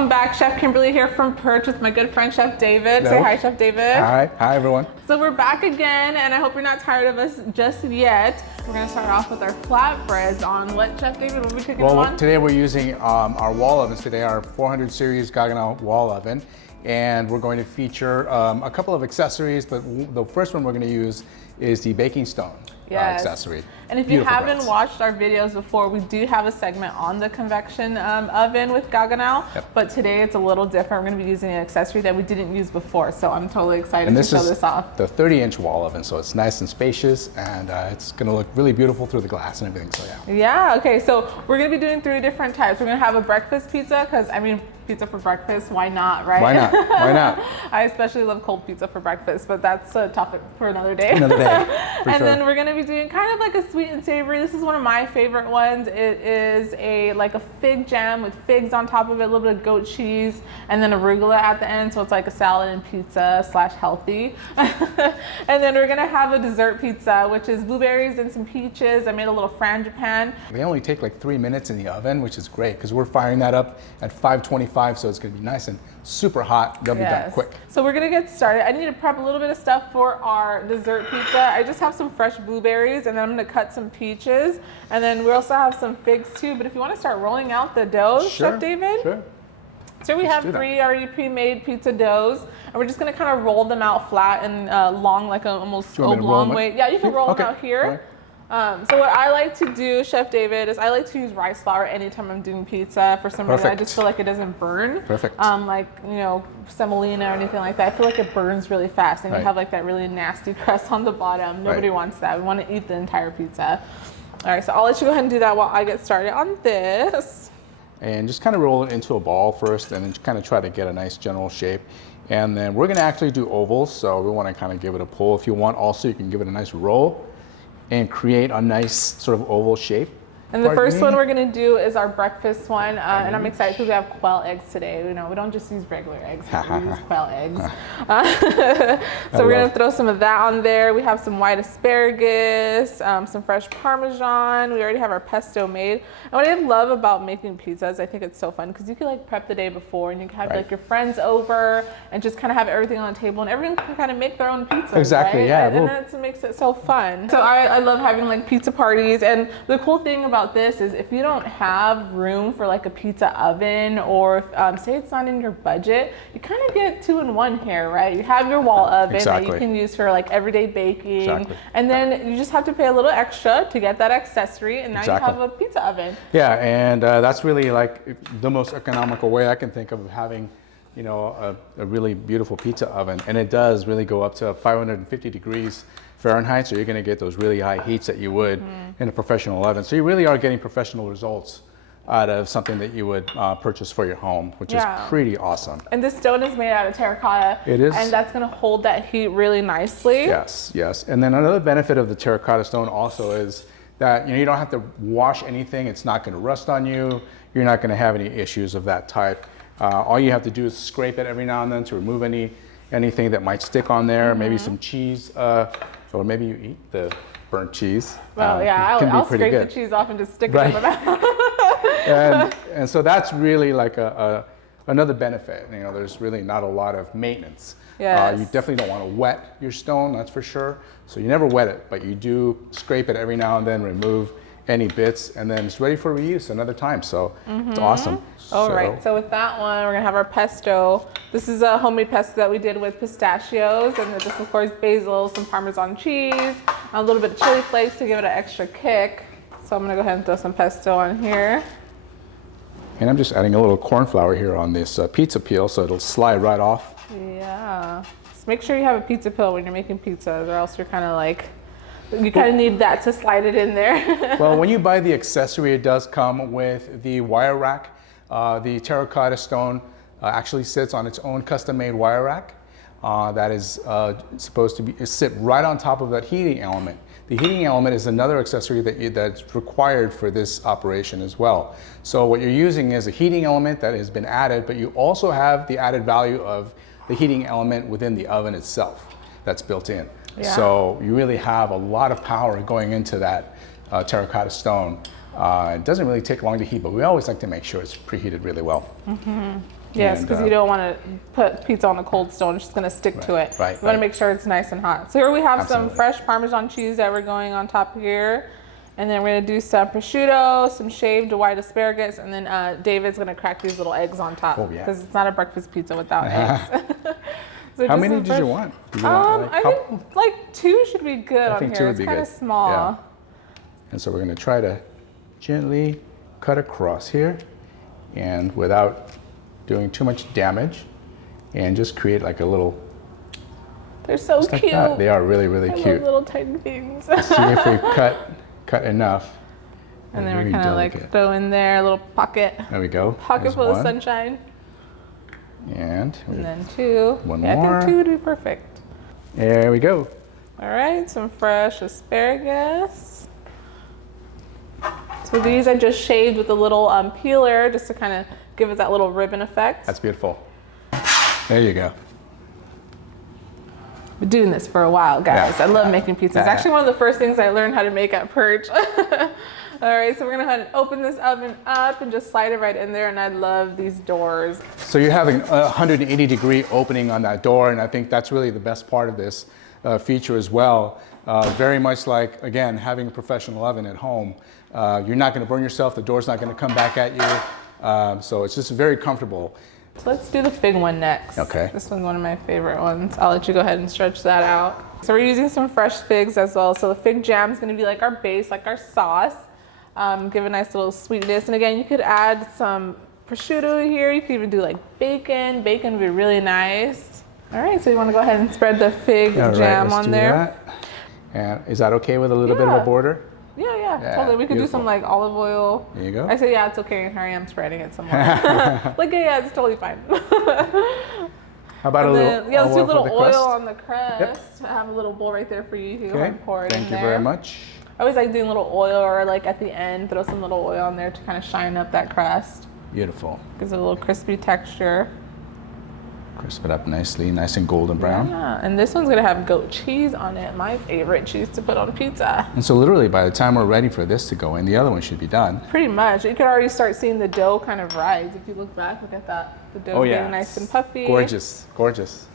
welcome back. Chef Kimberly here from PIRCH with my good friend Chef David. Hello. Say hi, Chef David. Hi everyone. So we're back again, and I hope you're not tired of us just yet. We're gonna start off with our flatbreads on what, Chef David? What are we cooking on? Today we're using our wall ovens today, our 400 series Gaggenau wall oven. And we're going to feature a couple of accessories, but the first one we're going to use is the baking stone accessory. And if you haven't watched our videos before, we do have a segment on the convection oven with Gaggenau, but today it's a little different. We're going to be using an accessory that we didn't use before, so I'm totally excited to show this off. The 30-inch wall oven, so it's nice and spacious, and it's going to look really beautiful through the glass and everything, so yeah. Yeah, okay, so we're going to be doing 3 different types. We're going to have a breakfast pizza, because I mean, pizza for breakfast, why not, right? Why not? Why not? I especially love cold pizza for breakfast, but that's a topic for another day. Another day, for And sure. then we're gonna be doing kind of like a sweet and savory. This is one of my favorite ones. It is like a fig jam with figs on top of it, a little bit of goat cheese, and then arugula at the end, so it's like a salad and pizza / healthy. And then we're gonna have a dessert pizza, which is blueberries and some peaches. I made a little frangipane. They only take like 3 minutes in the oven, which is great, because we're firing that up at 525. So it's going to be nice and super hot. They'll be done quick. So we're going to get started. I need to prep a little bit of stuff for our dessert pizza. I just have some fresh blueberries, and then I'm going to cut some peaches. And then we also have some figs too. But if you want to start rolling out the dough, Chef David? Sure. So we have 3 already pre-made pizza doughs, and we're just going to kind of roll them out flat and long, like a almost oblong way. Yeah, you can roll them out here. So what I like to do, Chef David, is I like to use rice flour anytime I'm doing pizza. For some reason, I just feel like it doesn't burn. Perfect. Like, you know, semolina or anything like that. I feel like it burns really fast, and you have like that really nasty crust on the bottom. Nobody wants that. We want to eat the entire pizza. All right, so I'll let you go ahead and do that while I get started on this. And just kind of roll it into a ball first, and then kind of try to get a nice general shape. And then we're going to actually do ovals, so we want to kind of give it a pull. If you want, also, you can give it a nice roll and create a nice sort of oval shape. And the first one we're gonna do is our breakfast one, and I'm excited because we have quail eggs today. You know, we don't just use regular eggs, we use quail eggs. So we're gonna throw some of that on there. We have some white asparagus, some fresh Parmesan. We already have our pesto made. And what I love about making pizzas, I think it's so fun because you can like prep the day before, and you can have like your friends over and just kind of have everything on the table, and everyone can kind of make their own pizza. Exactly, yeah. And that makes it so fun. So I love having like pizza parties, and the cool thing about this is if you don't have room for like a pizza oven, or say it's not in your budget, you kind of get 2 in 1 here, right? You have your wall oven that you can use for like everyday baking, and then you just have to pay a little extra to get that accessory, and now you have a pizza oven. Yeah, and that's really like the most economical way I can think of having, you know, a really beautiful pizza oven, and it does really go up to 550 degrees Fahrenheit, so you're going to get those really high heats that you would in a professional oven. So you really are getting professional results out of something that you would purchase for your home, which is pretty awesome. And this stone is made out of terracotta. It is. And that's going to hold that heat really nicely. Yes, yes. And then another benefit of the terracotta stone also is that, you know, you don't have to wash anything. It's not going to rust on you. You're not going to have any issues of that type. All you have to do is scrape it every now and then to remove anything that might stick on there, maybe some cheese, or maybe you eat the burnt cheese. Well, yeah, I'll scrape the cheese off and just stick it in my mouth. and so that's really like another benefit. You know, there's really not a lot of maintenance. You definitely don't want to wet your stone, that's for sure. So you never wet it, but you do scrape it every now and then, remove any bits, and then it's ready for reuse another time. So it's awesome. All right, so with that one, we're gonna have our pesto. This is a homemade pesto that we did with pistachios, and this of course basil, some Parmesan cheese, a little bit of chili flakes to give it an extra kick. So I'm gonna go ahead and throw some pesto on here. And I'm just adding a little corn flour here on this pizza peel, so it'll slide right off. Yeah, just make sure you have a pizza peel when you're making pizzas, or else you're kind of like, you kind of need that to slide it in there. Well, when you buy the accessory, it does come with the wire rack. The terracotta stone actually sits on its own custom-made wire rack that is supposed to sit right on top of that heating element. The heating element is another accessory that's required for this operation as well. So what you're using is a heating element that has been added, but you also have the added value of the heating element within the oven itself that's built in. Yeah. So you really have a lot of power going into that terracotta stone. It doesn't really take long to heat, but we always like to make sure it's preheated really well. Yes, because you don't want to put pizza on a cold stone. It's just going to stick to it. Right. You want to make sure it's nice and hot. So here we have some fresh Parmesan cheese that we're going on top here. And then we're going to do some prosciutto, some shaved white asparagus, and then David's going to crack these little eggs on top. Because it's not a breakfast pizza without eggs. So how many did you want? I think like 2 should be good on here. It's kind of small. Yeah. And so we're going to try to gently cut across here, and without doing too much damage, and just create like a little. They're so cute. Like they are really, really cute. Love little tiny things. See if we cut enough. And then we're kind of like throw in there a little pocket. There we go. Pocket full of sunshine. And then 2. One more. more. I think 2 would be perfect. There we go. All right, some fresh asparagus. So these I just shaved with a little peeler just to kind of give it that little ribbon effect. That's beautiful. There you go. Been doing this for a while, guys. I love making pizzas. It's actually one of the first things I learned how to make at PIRCH. All right, so we're gonna go ahead and open this oven up and just slide it right in there, and I love these doors. So you're having a 180-degree opening on that door, and I think that's really the best part of this feature as well. Very much like, again, having a professional oven at home. You're not gonna burn yourself, the door's not gonna come back at you, so it's just very comfortable. So let's do the fig one next. Okay. This one's one of my favorite ones. I'll let you go ahead and stretch that out. So we're using some fresh figs as well. So the fig jam is gonna be like our base, like our sauce. Give a nice little sweetness. And again, you could add some prosciutto here. You could even do like bacon. Bacon would be really nice. All right, so you wanna go ahead and spread the fig jam on there. That. And is that okay with a little bit of a border? Yeah, totally. We could do some like olive oil. There you go. I say, yeah, it's okay. Here I am spreading it somewhere. Like, yeah, it's totally fine. How about a little let's do a little oil on the crust. I have a little bowl right there for you. Okay. Pour it in Thank you there. very much. I always like doing a little oil, or like at the end, throw some little oil on there to kind of shine up that crust. Beautiful. Gives it a little crispy texture. Crisp it up nicely, nice and golden brown. Yeah, and this one's gonna have goat cheese on it, my favorite cheese to put on pizza. And so literally by the time we're ready for this to go in, the other one should be done. Pretty much. You could already start seeing the dough kind of rise. If you look back, look at that. The dough getting nice and puffy. Gorgeous, gorgeous.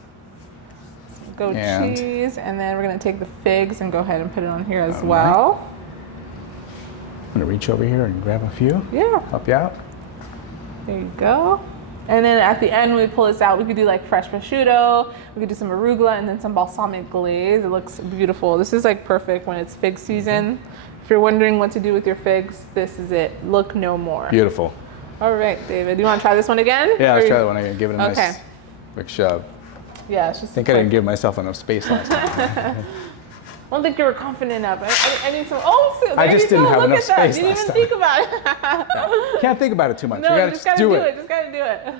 Some goat cheese, and then we're gonna take the figs and go ahead and put it on here as well. I'm gonna reach over here and grab a few. Yeah. Help you out. There you go. And then at the end, when we pull this out, we could do like fresh prosciutto, we could do some arugula, and then some balsamic glaze. It looks beautiful. This is like perfect when it's fig season. If you're wondering what to do with your figs, this is it. Look no more. Beautiful. All right, David, do you want to try this one again? Yeah, let's try that one again. Give it a nice quick shove. Yeah, it's just. I think I didn't give myself enough space last time. I don't think you were confident enough. I need some. Oh, so I just didn't have enough space. You didn't even think about it. Yeah. Can't think about it too much. No, you gotta just gotta do it. Just gotta do it.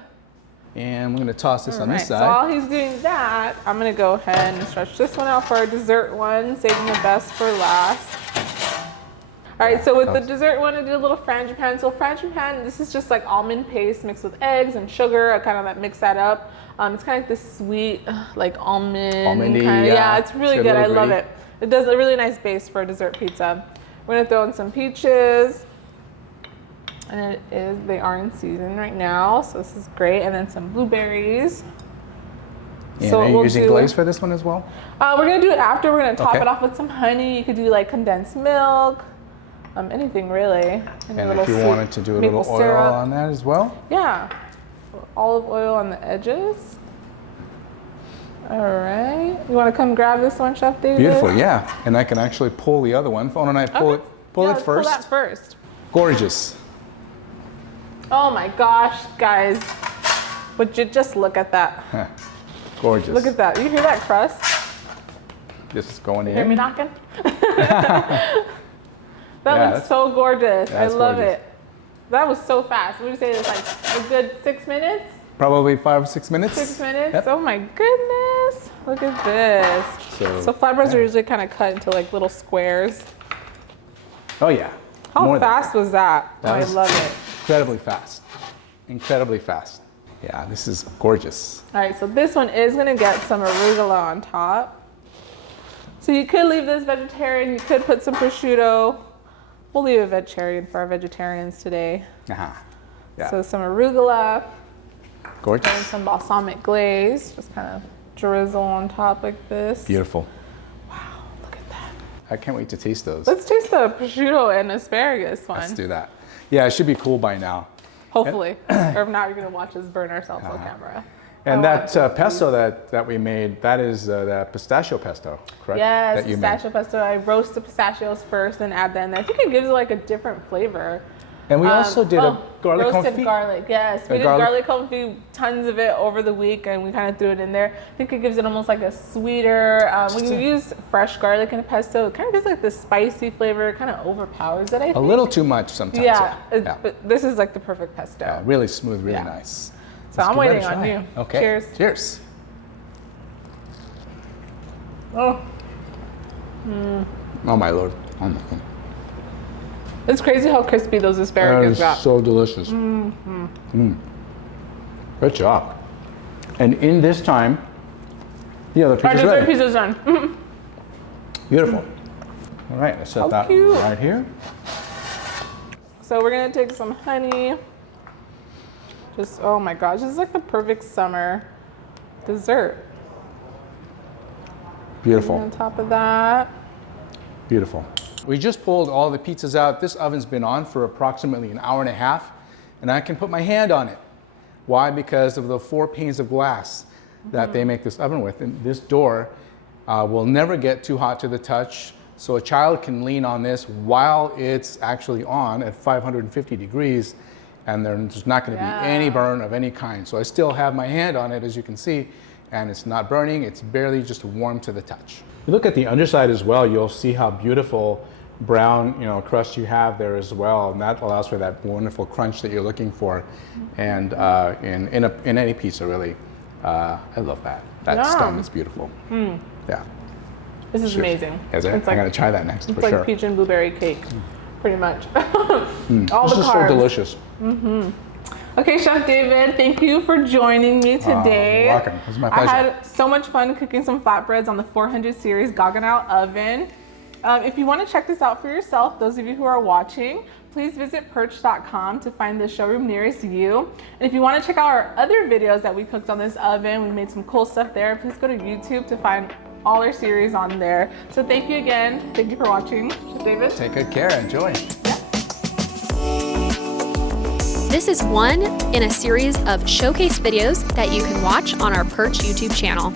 And I'm gonna toss this on this side. So while he's doing that, I'm gonna go ahead and stretch this one out for our dessert one, saving the best for last. All right, so with the dessert one, I did a little frangipane. So frangipane, this is just like almond paste mixed with eggs and sugar. I kind of mix that up. It's kind of like this sweet, like almondy kind of. Yeah, it's really good. I love it. It does a really nice base for a dessert pizza. We're gonna throw in some peaches. And they are in season right now, so this is great. And then some blueberries. And so are you using glaze for this one as well? We're gonna do it after. We're gonna top it off with some honey. You could do like condensed milk, anything really. And if you wanted to do a little oil on that as well? Yeah, olive oil on the edges. All right, you want to come grab this one, Chef David? Beautiful, yeah. And I can actually pull the other one. Why don't I pull it first? Pull that first. Gorgeous. Oh my gosh, guys. Would you just look at that? Gorgeous. Look at that. You hear that crust? This is going in. Hear me knocking? That looks so gorgeous. I love it. That was so fast. What would you say? It was like a good 6 minutes? Probably 5 or 6 minutes. 6 minutes? Yep. Oh my goodness. Look at this. So flatbreads are usually kind of cut into like little squares. Oh yeah. How fast was that? I love it. Incredibly fast. Incredibly fast. Yeah, this is gorgeous. All right, so this one is gonna get some arugula on top. So you could leave this vegetarian, you could put some prosciutto. We'll leave it vegetarian for our vegetarians today. Yeah. So some arugula. Gorgeous. And some balsamic glaze, just kind of drizzle on top like this. Beautiful. Wow, look at that. I can't wait to taste those. Let's taste the prosciutto and asparagus one. Let's do that. Yeah, it should be cool by now. Hopefully. Or if not, you're going to watch us burn ourselves on camera. And that pesto that we made, that is the pistachio pesto, correct? Yes, that you pistachio pesto. I roast the pistachios first and add that in there. I think it gives it like a different flavor. And we also did a garlic roasted confit. garlic, yes. We did garlic confit, tons of it over the week, and we kind of threw it in there. I think it gives it almost like a sweeter, when you use fresh garlic in a pesto, it kind of gives like the spicy flavor, it kind of overpowers it, I think. A little too much sometimes. Yeah, but this is like the perfect pesto. Yeah, really smooth, really nice. So I'm waiting on you. Okay. Cheers. Cheers. Oh. Oh my Lord. Oh my God. It's crazy how crispy those asparagus got. So delicious. Good job. And in this time, the other pizza's Our ready. dessert pizza's done. Beautiful. All right, let's set that cute. right here. So we're gonna take some honey. Just, oh my gosh, this is like the perfect summer dessert. Beautiful. And on top of that. Beautiful. We just pulled all the pizzas out. This oven's been on for approximately an hour and a half, and I can put my hand on it. Why? Because of the 4 panes of glass that they make this oven with. And this door will never get too hot to the touch, so a child can lean on this while it's actually on at 550 degrees, and there's not going to be any burn of any kind. So I still have my hand on it, as you can see, and it's not burning. It's barely just warm to the touch. You look at the underside as well, you'll see how beautiful brown, crust you have there as well, and that allows for that wonderful crunch that you're looking for. And in any pizza, really, I love that. That stone is beautiful. Yeah. This is amazing. Is it? I'm gonna try that next for sure. It's like peach and blueberry cake, pretty much. All this the is carbs. so delicious. Okay, Chef David, thank you for joining me today. You're welcome. It was my pleasure. I had so much fun cooking some flatbreads on the 400 series Gaggenau oven. If you want to check this out for yourself, those of you who are watching, please visit PIRCH.com to find the showroom nearest you. And if you want to check out our other videos that we cooked on this oven, we made some cool stuff there, please go to YouTube to find all our series on there. So thank you again. Thank you for watching. Chef David. Take good care. Enjoy. This is one in a series of showcase videos that you can watch on our PIRCH YouTube channel.